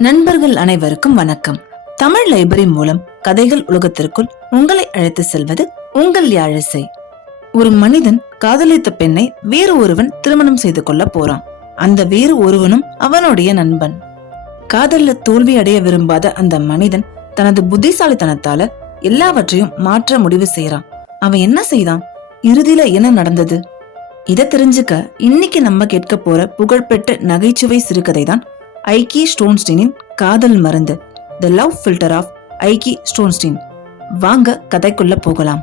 நண்பர்கள் அனைவருக்கும் வணக்கம். தமிழ் லைப்ரரி மூலம் கதைகள் உலகத்திற்குள் உங்களை அழைத்து செல்வது உங்கள் யாழிசை. ஒரு மனிதன் காதலித்த பெண்ணை வேறு ஒருவன் திருமணம் செய்து கொள்ள போறான். அந்த வேறு ஒருவனும் அவனுடைய நண்பன். காதல்ல தோல்வி அடைய விரும்பாத அந்த மனிதன் தனது புத்திசாலித்தனத்தால எல்லாவற்றையும் மாற்ற முடிவு செய்யறான். அவன் என்ன செய்தான்? இறுதியில என்ன நடந்தது? இதை தெரிஞ்சுக்க இன்னைக்கு நம்ம கேட்க போற புகழ்பெற்ற நகைச்சுவை சிறுகதை தான் ஐக்கி ஸ்டோன்ஸ்டீனின் காதல் மருந்து, தி லவ் ஃபில்டர் ஆஃப் ஐக்கி ஸ்டோன்ஸ்டீன். வாங்க கதைக்குள்ள போகலாம்.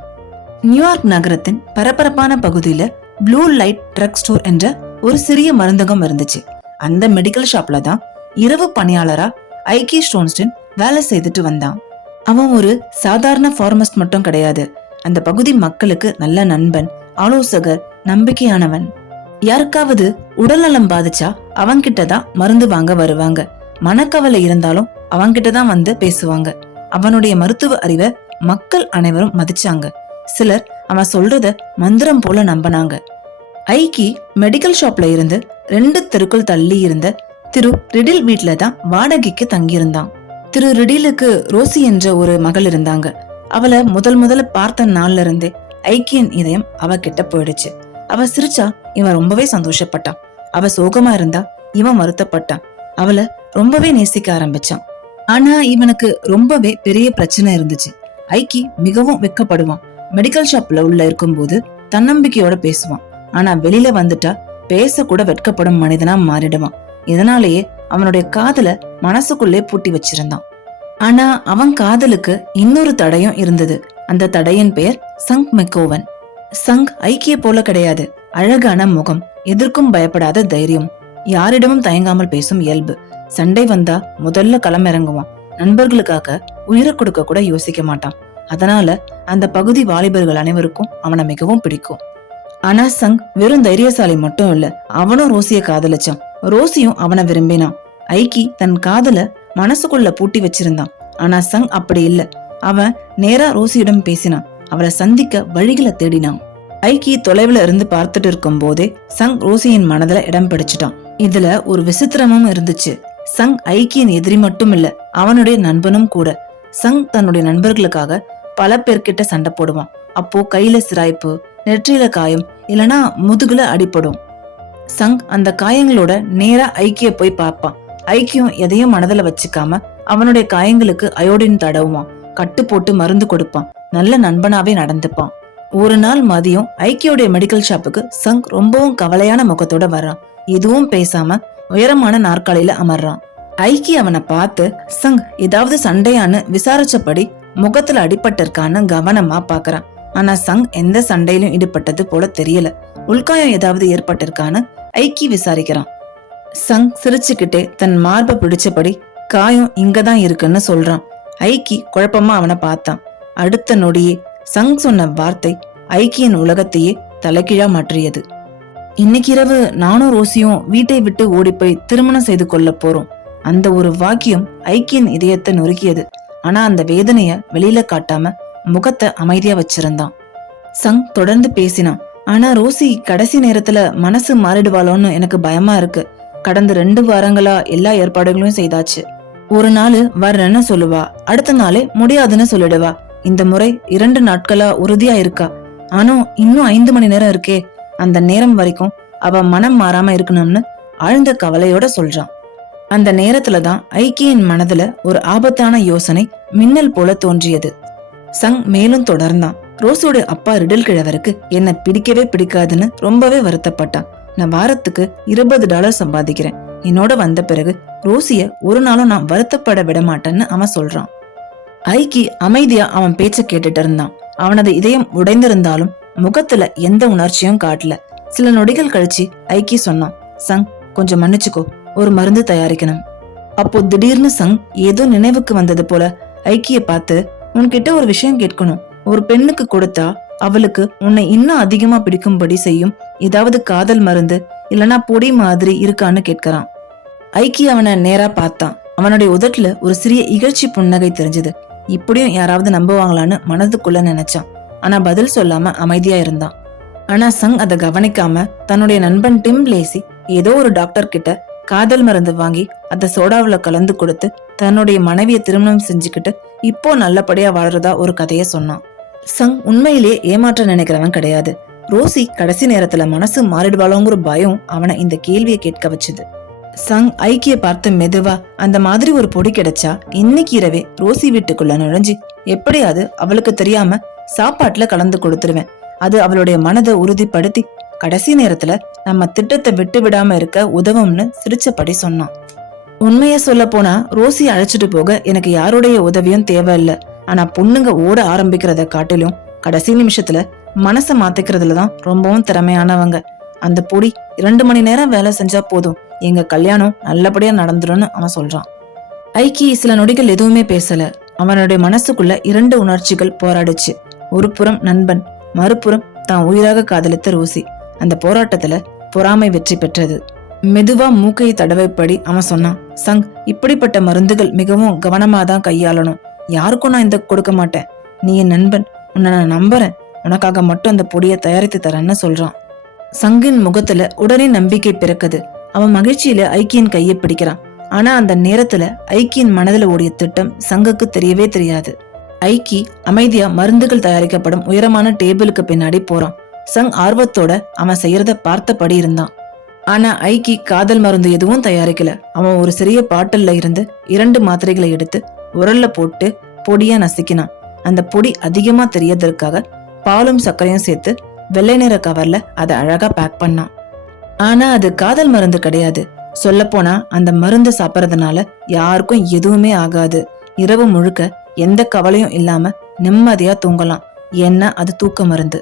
நியூயார்க் நகரத்தின் பரபரப்பான பகுதியில ப்ளூ லைட் ட்ரக் ஸ்டோர் என்ற ஒரு சிறிய மருந்தகம் இருந்துச்சு. அந்த மெடிக்கல் ஷாப்ல தான் இரவு பணியாளரா ஐக்கி ஸ்டோன்ஸ்டீன் வேலை செய்துட்டு வந்தான். அவன் ஒரு சாதாரண ஃபார்மஸ்ட் மட்டும் கிடையாது. அந்த பகுதி மக்களுக்கு நல்ல நண்பன், ஆலோசகர், நம்பிக்கையானவன். யாருக்காவது உடல்நலம் பாதிச்சா அவன்கிட்டதான் மருந்து வாங்க வருவாங்க. மனக்கவலை இருந்தாலும் அவன்கிட்டதான் வந்து பேசுவாங்க. அவனுடைய மருத்துவ அறிவை மக்கள் அனைவரும் மதிச்சாங்க. சிலர் அவன் சொல்றத மந்திரம் போல நம்பினாங்க. ஐக்கி மெடிக்கல் ஷாப்ல இருந்து 2 தெருக்கள் தள்ளி இருந்த திரு ரிடில் வீட்டுல தான் வாடகைக்கு தங்கியிருந்தான். திரு ரிடிலுக்கு ரோசி என்ற ஒரு மகள் இருந்தாங்க. அவளை முதல்ல பார்த்த நாள்ல இருந்தே ஐக்கியின் இதயம் அவகிட்ட போயிடுச்சு. அவ சிரிச்சா இவன் ரொம்பவே சந்தோஷப்பட்டான். அவ சோகமா இருந்தா இவன் வருத்தப்பட்டான். அவளை ரொம்பவே நேசிக்க ஆரம்பிச்சான். ஆனா இவனுக்கு ரொம்பவே பெரிய பிரச்சனை இருந்துச்சு. ஐக்கி மிகவும் வெட்கப்படுவான். மெடிக்கல் ஷாப்ல உள்ள இருக்கும்போது தன்னம்பிக்கையோட பேசுவான். ஆனா வெளியில வந்துட்டா பேச கூட வெட்கப்படும் மனிதனா மாறிடுவான். இதனாலேயே அவனுடைய காதல மனசுக்குள்ளே பூட்டி வச்சிருந்தான். ஆனா அவன் காதலுக்கு இன்னொரு தடையும் இருந்தது. அந்த தடையின் பெயர் சங் மெக்கோவன். சங் ஐக்கிய போல கிடையாது. அழகான முகம், எதற்கும் பயப்படாத தைரியம், யாரிடமும் தயங்காமல் பேசும் இயல்பு. சண்டை வந்தா முதல்ல களமிறங்குவான். நண்பர்களுக்காக உயிரை கொடுக்க கூட யோசிக்க மாட்டான். அதனால அந்த பகுதி வாலிபர்கள் அனைவருக்கும் அவனை மிகவும் பிடிக்கும். ஆனா சங் வெறும் தைரியசாலி மட்டும் இல்ல, அவனும் ரோசிய காதலிச்சான். ரோசியும் அவனை விரும்பினான். ஐக்கி தன் காதல மனசுக்குள்ள பூட்டி வச்சிருந்தான். ஆனா சங் அப்படி இல்ல. அவன் நேரா ரோசியிடம் பேசினான். அவளை சந்திக்க வழிகளை தேடினான். ஐக்கி தொலைவுல இருந்து பார்த்துட்டு இருக்கும் போதே சங் ரோசியின் மனதுல இடம் பிடிச்சிட்டான். இதுல ஒரு விசித்திரமும் இருந்துச்சு. சங் ஐக்கியின் எதிரி மட்டும் இல்ல, அவனுடைய நண்பனும் கூட. சங் தன்னுடைய நண்பர்களுக்காக பல பேர்கிட்ட சண்டை போடுவான். அப்போ கையில சிராய்ப்பு, நெற்றியில காயம், இல்லனா முதுகுல அடிபடும். சங் அந்த காயங்களோட நேரா ஐக்கிய போய் பார்ப்பான். ஐக்கியம் எதையும் மனதுல வச்சுக்காம அவனுடைய காயங்களுக்கு அயோடின் தடவுவான். கட்டு போட்டு மருந்து கொடுப்பான். நல்ல நண்பனாவே நடந்துப்பான். ஒரு நாள் மதியம் ஐக்கியோடைய மெடிக்கல் ஷாப்புக்கு சங் ரொம்பவும் கவலையான முகத்தோட வர்றான். எதுவும் பேசாம உயரமான நாற்காலியில அமர்றான். ஐக்கி அவனை பார்த்து சங் ஏதாவது சண்டையான்னு விசாரிச்சபடி முகத்துல அடிபட்டிருக்கான்னு கவனமா பாக்குறான். ஆனா சங் எந்த சண்டையிலும் ஈடுபட்டது போல தெரியல. உள்காயம் ஏதாவது ஏற்பட்டிருக்கான்னு ஐக்கி விசாரிக்கிறான். சங் சிரிச்சுக்கிட்டே தன் மார்பை பிடிச்சபடி காயம் இங்கதான் இருக்குன்னு சொல்றான். ஐக்கி குழப்பமா அவனை பார்த்தான். அடுத்த நொடியே சங் சொன்ன வார்த்தை ஐக்கியின் உலகத்தையே தலைகீழா மாற்றியது. இன்னைக்கு இரவு நானும் ரோசியும் வீட்டை விட்டு ஓடிப்போய் திருமணம் செய்து கொள்ள போறோம். அந்த ஒரு வாக்கியம் ஐக்கியின் இதயத்தை நொறுக்கியது. ஆனா அந்த வேதனைய வெளியில காட்டாம முகத்தை அமைதியா வச்சிருந்தான். சங் தொடர்ந்து பேசினான். ஆனா ரோசி கடைசி நேரத்துல மனசு மாறிடுவாளோன்னு எனக்கு பயமா இருக்கு. கடந்த 2 வாரங்களா எல்லா ஏற்பாடுகளும் செய்தாச்சு. ஒரு நாள் வர்றேன்னு சொல்லுவா, அடுத்த நாளே முடியாதுன்னு சொல்லிடுவா. இந்த முறை 2 நாட்களா உறுதியா இருக்கா. ஆனா இன்னும் 5 மணி நேரம் இருக்கே. அந்த நேரம் வரைக்கும் அவ மனம் மாறாம இருக்கணும்னு ஆழ்ந்த கவலையோட சொல்றான். அந்த நேரத்துலதான் ஐக்கியின் மனதுல ஒரு ஆபத்தான யோசனை மின்னல் போல தோன்றியது. சங் மேலும் தொடர்ந்தான். ரோசியோட அப்பா ரிடில் கிழவருக்கு என்ன பிடிக்கவே பிடிக்காதுன்னு ரொம்பவே வருத்தப்பட்டான். நான் வாரத்துக்கு $20 சம்பாதிக்கிறேன். என்னோட வந்த பிறகு ரோசிய ஒரு நாளும் நான் வருத்தப்பட விட மாட்டேன்னு அவன் சொல்றான். ஐக்கி அமைதியா அவன் பேச்ச கேட்டுட்டு இருந்தான். அவனது இதயம் உடைந்திருந்தாலும் முகத்துல எந்த உணர்ச்சியும் காட்டல. சில நொடிகள் கழிச்சு ஐக்கி சொன்னான், சங் கொஞ்சம் மன்னிச்சுக்கோ, ஒரு மருந்து தயாரிக்கணும். அப்போ திடீர்னு சங் ஏதோ நினைவுக்கு வந்தது போல ஐக்கிய பார்த்து, உன்கிட்ட ஒரு விஷயம் கேட்கணும். ஒரு பெண்ணுக்கு கொடுத்தா அவளுக்கு உன்னை இன்னும் அதிகமா பிடிக்கும்படி செய்யும் ஏதாவது காதல் மருந்து இல்லனா பொடி மாதிரி இருக்கான்னு கேட்கிறான். ஐக்கி அவனை நேரா பார்த்தான். அவனுடைய உதட்டுல ஒரு சிறிய இகழ்ச்சி புன்னகை தெரிஞ்சது. இப்படியும் யாராவது நம்புவாங்களான்னு மனதுக்குள்ள நினைச்சான். ஆனா பதில் சொல்லாம அமைதியா இருந்தான். ஆனா சங் அதை கவனிக்காம தன்னுடைய நண்பன் டிம் லேசி ஏதோ ஒரு டாக்டர் கிட்ட காதல் மருந்து வாங்கி அத சோடாவுல கலந்து கொடுத்து தன்னுடைய மனைவியை திருமணம் செஞ்சுக்கிட்டு இப்போ நல்லபடியா வாழறதா ஒரு கதைய சொன்னான். சங் உண்மையிலேயே ஏமாற்ற நினைக்கிறவன் கிடையாது. ரோசி கடைசி நேரத்துல மனசு மாறிடுவாளோங்கிற பயம் அவனை இந்த கேள்வியை கேட்க வச்சுது. சங் ஐக்கிய பார்த்து மெதுவா, அந்த மாதிரி ஒரு பொடி கிடைச்சா இன்னைக்கு இரவே ரோசி வீட்டுக்குள்ள நுழைஞ்சு எப்படியாவது அவளுக்கு தெரியாம சாப்பாட்டுல கலந்து கொடுத்துருவேன். அது அவளுடைய மனதை உறுதிப்படுத்தி கடைசி நேரத்துல நம்ம திட்டத்தை விட்டு விடாம இருக்க உதவும்னு சிரிச்சபடி சொன்னான். உண்மைய சொல்ல போனா ரோசி அழைச்சிட்டு போக எனக்கு யாருடைய உதவியும் தேவையில்லை. ஆனா பொண்ணுங்க ஓட ஆரம்பிக்கிறத காட்டிலும் கடைசி நிமிஷத்துல மனசை மாத்திக்கிறதுலதான் ரொம்பவும் திறமையானவங்க. அந்த பொடி 2 மணி நேரம் வேலை செஞ்சா போதும், எங்க கல்யாணம் நல்லபடியா நடந்துரும்னு அவன் சொல்றான். ஐக்கி சில நொடிகள் எதுவுமே பேசல. அவனுடைய மனசுக்குள்ள 2 உணர்ச்சிகள் போராடுச்சு. ஒரு புறம் நண்பன், மறுபுறம் தான் உயிராக காதலித்த ரோசி. அந்த போராட்டத்துல பொறாமை வெற்றி பெற்றது. மெதுவா மூக்கை தடவைப்படி அவன் சொன்னான், சங், இப்படிப்பட்ட மருந்துகள் மிகவும் கவனமாதான் கையாளணும். யாருக்கும் நான் இந்த கொடுக்க மாட்டேன். நீ என் நண்பன், உன்னை நான் நம்புறேன். உனக்காக மட்டும் அந்த பொடியை தயாரித்து தரேன்னு சொல்றான். சங்கின் முகத்துல உடனே நம்பிக்கை பிறக்குது. அவன் மகிழ்ச்சியில ஐக்கியின் கையை பிடிக்கிறான். ஆனா அந்த நேரத்துல ஐக்கியின் மனதுல ஓடிய திட்டம் சங்குக்கு தெரியவே தெரியாது. ஐக்கி அமைதியா மருந்துகள் தயாரிக்கப்படும் உயரமான டேபிளுக்கு பின்னாடி போறான். சங் ஆர்வத்தோட அவன் செய்யறத பார்த்தபடி இருந்தான். ஆனா ஐக்கி காதல் மருந்து எதுவும் தயாரிக்கல. அவன் ஒரு சிறிய பாட்டில்ல இருந்து 2 மாத்திரைகளை எடுத்து உரல்ல போட்டு பொடியா நசுக்கினான். அந்த பொடி அதிகமா தெரியறதுக்காக பாலும் சர்க்கரையும் சேர்த்து வெள்ளை நிற கவர்ல அதை அழகா பேக் பண்ணான். ஆனா அது காதல் மருந்து கிடையாது. சொல்ல போனா அந்த மருந்து சாப்பிடறதுனால யாருக்கும் எதுவுமே ஆகாது. இரவு முழுக்க எந்த கவலையும் இல்லாம நிம்மதியா தூங்கலாம். ஏன்னா அது தூக்க மருந்து.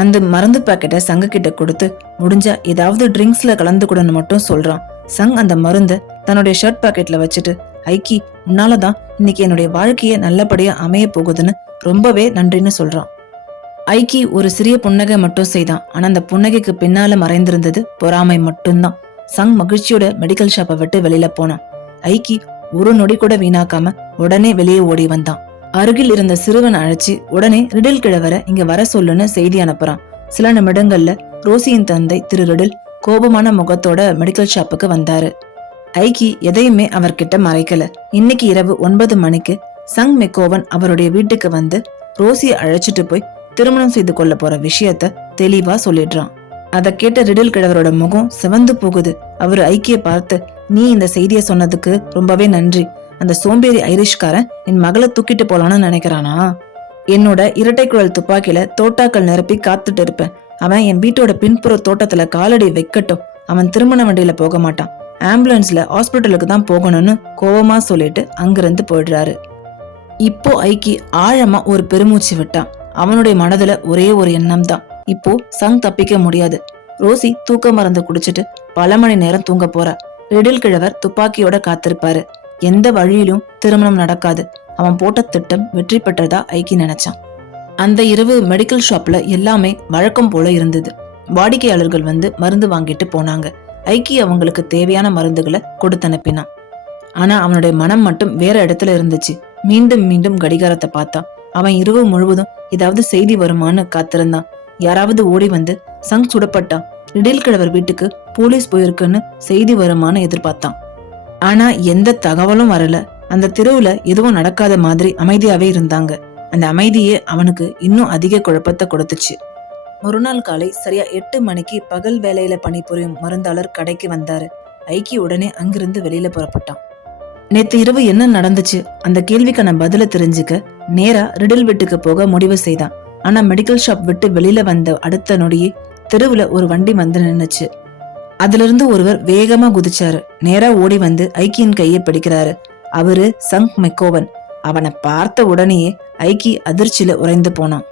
அந்த மருந்து பாக்கெட்டை சங்கு கிட்ட கொடுத்து, முடிஞ்சா ஏதாவது ட்ரிங்க்ஸ்ல கலந்து கூடன்னு மட்டும் சொல்றான். சங் அந்த மருந்தை தன்னுடைய ஷர்ட் பாக்கெட்ல வச்சுட்டு, ஐக்கி, உன்னாலதான் இன்னைக்கு என்னுடைய வாழ்க்கைய நல்லபடியா அமைய போகுதுன்னு ரொம்பவே நன்றின்னு சொல்றான். ஐக்கி ஒரு சிறிய புன்னகை மட்டும் செய்தான். ஆனா அந்த புன்னகைக்கு பின்னால மறைந்திருந்தது பொறாமை மட்டும்தான். சங் மகிழ்ச்சியோட மெடிக்கல் ஷாப்பை விட்டு வெளியில போனான். ஐக்கி ஒரு நொடி கூட வீணாக்காம உடனே வெளியே ஓடி வந்தான். அருகில் இருந்த சிறுவன் அழைச்சி உடனே ரிடில் கிழவரை இங்க வர சொல்லுன்னு செய்தி அனுப்புறான். சில நிமிடங்கள்ல ரோசியின் தந்தை திரு ரிடில் கோபமான முகத்தோட மெடிக்கல் ஷாப்புக்கு வந்தாரு. ஐக்கி எதையுமே அவர்கிட்ட மறைக்கல. இன்னைக்கு இரவு 9 மணிக்கு சங் மெக்கோவன் அவருடைய வீட்டுக்கு வந்து ரோசியை அழைச்சிட்டு போய் திருமணம் செய்து கொள்ள போற விஷயத்த தெளிவா சொல்லிடுறான். அத கேட்ட ரிடில் கிழவரோட முகம் சிவந்து போகுது. அவரு ஐக்கிய பார்த்து, நீ இந்த செய்திய சொன்னதுக்கு ரொம்பவே நன்றி. அந்த சோம்பேறி ஐரிஷ்காரன் என் மகளை தூக்கிட்டு போலான்னு நினைக்கிறானா? என்னோட இரட்டை குழல் துப்பாக்கியில தோட்டாக்கள் நிரப்பி காத்துட்டு இருப்பேன். அவன் என் வீட்டோட பின்புற தோட்டத்துல காலடி வைக்கட்டும். அவன் திருமண வண்டியில போக மாட்டான். ஆம்புலன்ஸ்ல ஹாஸ்பிட்டலுக்கு தான் போகணும்னு கோவமா சொல்லிட்டு அங்கிருந்து போயிடுறாரு. இப்போ ஐக்கி ஆழமா ஒரு பெருமூச்சு விட்டான். அவனுடைய மனதுல ஒரே ஒரு எண்ணம் தான், இப்போ சங் தப்பிக்க முடியாது. ரோசி தூக்க மருந்து குடிச்சிட்டு பல மணி நேரம் தூங்க போறா. ரிடில் கிழவர் துப்பாக்கியோட காத்திருப்பாரு. எந்த வழியிலும் திருமணம் நடக்காது. அவன் போட்ட திட்டம் வெற்றி பெற்றதா ஐக்கி நினைச்சான். அந்த இரவு மெடிக்கல் ஷாப்ல எல்லாமே வழக்கம் போல இருந்தது. வாடிக்கையாளர்கள் வந்து மருந்து வாங்கிட்டு போனாங்க. ஐக்கி அவங்களுக்கு தேவையான மருந்துகளை கொடுத்து அனுப்பினான். ஆனா அவனுடைய மனம் மட்டும் வேற இடத்துல இருந்துச்சு. மீண்டும் மீண்டும் கடிகாரத்தை பார்த்தான். அவன் இரவு முழுவதும் ஏதாவது செய்தி வருமானு காத்திருந்தான். யாராவது ஓடி வந்து சங் சுடப்பட்டான், ரிடில் கிழவர் வீட்டுக்கு போலீஸ் போயிருக்குன்னு செய்தி வருமானு எதிர்பார்த்தான். ஆனா எந்த தகவலும் வரல. அந்த தெருவுல எதுவும் நடக்காத மாதிரி அமைதியாவே இருந்தாங்க. அந்த அமைதியே அவனுக்கு இன்னும் அதிக குழப்பத்தை கொடுத்துச்சு. ஒரு நாள் காலை சரியா 8 மணிக்கு பகல் வேலையில பணிபுரியும் மருந்தாளர் கடைக்கு வந்தாரு. ஐக்கி உடனே அங்கிருந்து வெளியில புறப்பட்டான். நேத்து இரவு என்ன நடந்துச்சு அந்த கேள்விக்கான பதில தெரிஞ்சுக்க நேரா ரிடில் வீட்டுக்கு போக முடிவு செய்தான். ஆனா மெடிக்கல் ஷாப் விட்டு வெளியில வந்த அடுத்த நொடியே தெருவுல ஒரு வண்டி வந்து நின்னுச்சு. அதுல இருந்து ஒருவர் வேகமா குதிச்சாரு. நேரா ஓடி வந்து ஐக்கியின் கையை பிடிக்கிறாரு. அவரு சங் மெக்கோவன். அவனை பார்த்த உடனேயே ஐக்கி அதிர்ச்சியில உறைந்து போனான்.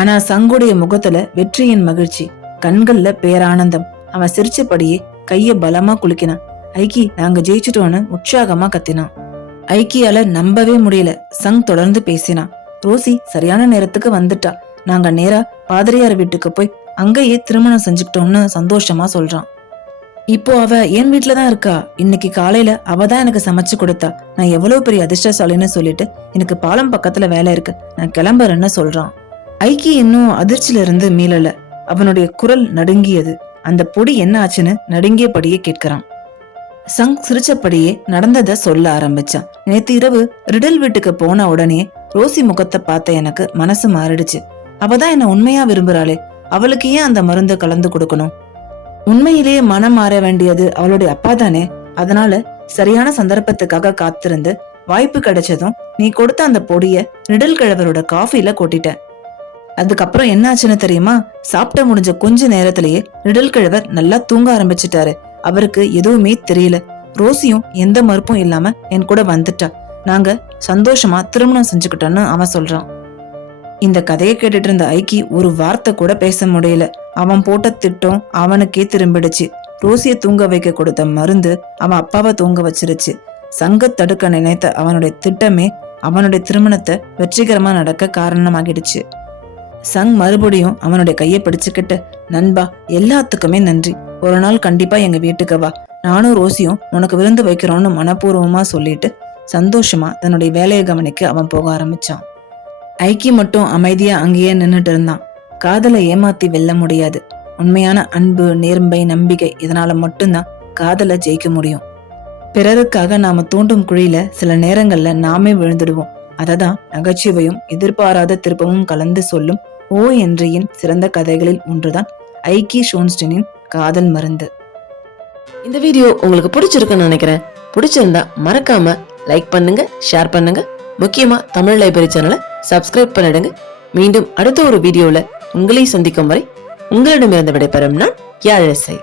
ஆனா சங்குடைய முகத்துல வெற்றியின் மகிழ்ச்சி, கண்கள்ல பேரானந்தம். அவன் சிரிச்சபடியே கைய பலமா குலுக்கினான். ஐக்கி, நாங்க ஜெயிச்சிட்டோன்னு உற்சாகமா கத்தினான். ஐக்கியால நம்பவே முடியல. சங் தொடர்ந்து பேசினான். ரோசி சரியான நேரத்துக்கு வந்துட்டா. நாங்க நேரா பாதிரியார் வீட்டுக்கு போய் அங்கேயே திருமணம் செஞ்சுக்கிட்டோம்னு சந்தோஷமா சொல்றான். இப்போ அவ என் வீட்டுலதான் இருக்கா. இன்னைக்கு காலையில அவதான் எனக்கு சமைச்சு கொடுத்தா. நான் எவ்வளவு பெரிய அதிர்ஷ்டசாலின்னு சொல்லிட்டு எனக்கு பாலம் பக்கத்துல வேலை இருக்கு, நான் கிளம்புறேன்னு சொல்றான். ஐக்கி இன்னும் அதிர்ச்சியில இருந்து மீளல. அவனுடைய குரல் நடுங்கியது. அந்த பொடி என்ன ஆச்சுன்னு நடுங்கியபடியே கேட்கிறான். சங் சிரிச்சபடியே நடந்ததை சொல்ல ஆரம்பிச்சான். நேத்து இரவு ரிடல் வீட்டுக்கு போன உடனே ரோசி முகத்தை பார்த்த எனக்கு மனசு மாறிடுச்சு. அவதான் என்ன உண்மையா விரும்புறாளே, அவளுக்கு ஏன் அந்த மருந்து கலந்து கொடுக்கணும்? உண்மையிலேயே மனம் மாற வேண்டியது அவளுடைய அப்பா தானே. அதனால சரியான சந்தர்ப்பத்துக்காக காத்திருந்து வாய்ப்பு கிடைச்சதும் நீ கொடுத்த அந்த பொடிய ரிடல் கிழவரோட காஃபில கொட்டிட்ட. அதுக்கப்புறம் என்ன ஆச்சுன்னு தெரியுமா? சாப்பிட்ட முடிஞ்ச கொஞ்ச நேரத்திலேயே ரிடல் கிழவர் நல்லா தூங்க ஆரம்பிச்சிட்டாரு. அவருக்கு எதுவுமே தெரியல. ரோசியும் எந்த மறுப்பும் இல்லாம என் கூட வந்துட்டா. நாங்க சந்தோஷமா திருமணம் செஞ்சுக்கிட்டோன்னு அவன் சொல்றான். இந்த கதையை கேட்டுட்டு இருந்த ஐக்கி ஒரு வார்த்தை கூட பேச முடியல. அவன் போட்ட திட்டம் அவனுக்கே திரும்பிடுச்சு. ரோசியை தூங்க வைக்க கொடுத்த மருந்து அவன் அப்பாவை தூங்க வச்சிருச்சு. சங்க தடுக்க நினைத்த அவனுடைய திட்டமே அவனுடைய திருமணத்தை வெற்றிகரமா நடக்க காரணமாகிடுச்சு. சங் மறுபடியும் அவனுடைய கையை பிடிச்சுக்கிட்டு, நண்பா, எல்லாத்துக்குமே நன்றி. ஒரு நாள் கண்டிப்பா எங்க வீட்டுக்கு வா, நானும் ரோசியும் உனக்கு விருந்து வைக்கிறோம்னு மனப்பூர்வமா சொல்லிட்டு சந்தோஷமா தன்னுடைய வேலையை கவனிக்க அவன் போக ஆரம்பிச்சான். ஐக்கி மட்டும் அமைதியா அங்கேயே நின்னுட்டு இருந்தான். காதலை ஏமாத்தி வெல்ல முடியாது. உண்மையான அன்பு, நேர்மை, நம்பிக்கை, இதனால மட்டும்தான் காதலை ஜெயிக்க முடியும். பிறருக்காக நாம தூண்டும் குழியில சில நேரங்கள்ல நாமே விழுந்துடுவோம். அததான் நகைச்சுவையும் எதிர்பாராத திருப்பமும் கலந்து சொல்லும் ஓ என்றியின் சிறந்த கதைகளில் ஒன்றுதான் ஐக்கி ஷோன்ஸ்டீனின் காதல் மருந்து. இந்த வீடியோ உங்களுக்கு பிடிச்சிருக்குன்னு நினைக்கிறேன். பிடிச்சிருந்தா மறக்காம லைக் பண்ணுங்க, ஷேர் பண்ணுங்க. முக்கியமா தமிழ் லைப்ரரி சேனலை சப்ஸ்கிரைப் பண்ணிடுங்க. மீண்டும் அடுத்த ஒரு வீடியோல உங்களை சந்திக்கும் வரை உங்களிடமிருந்து விடைபெறும் நான் யாழிசை.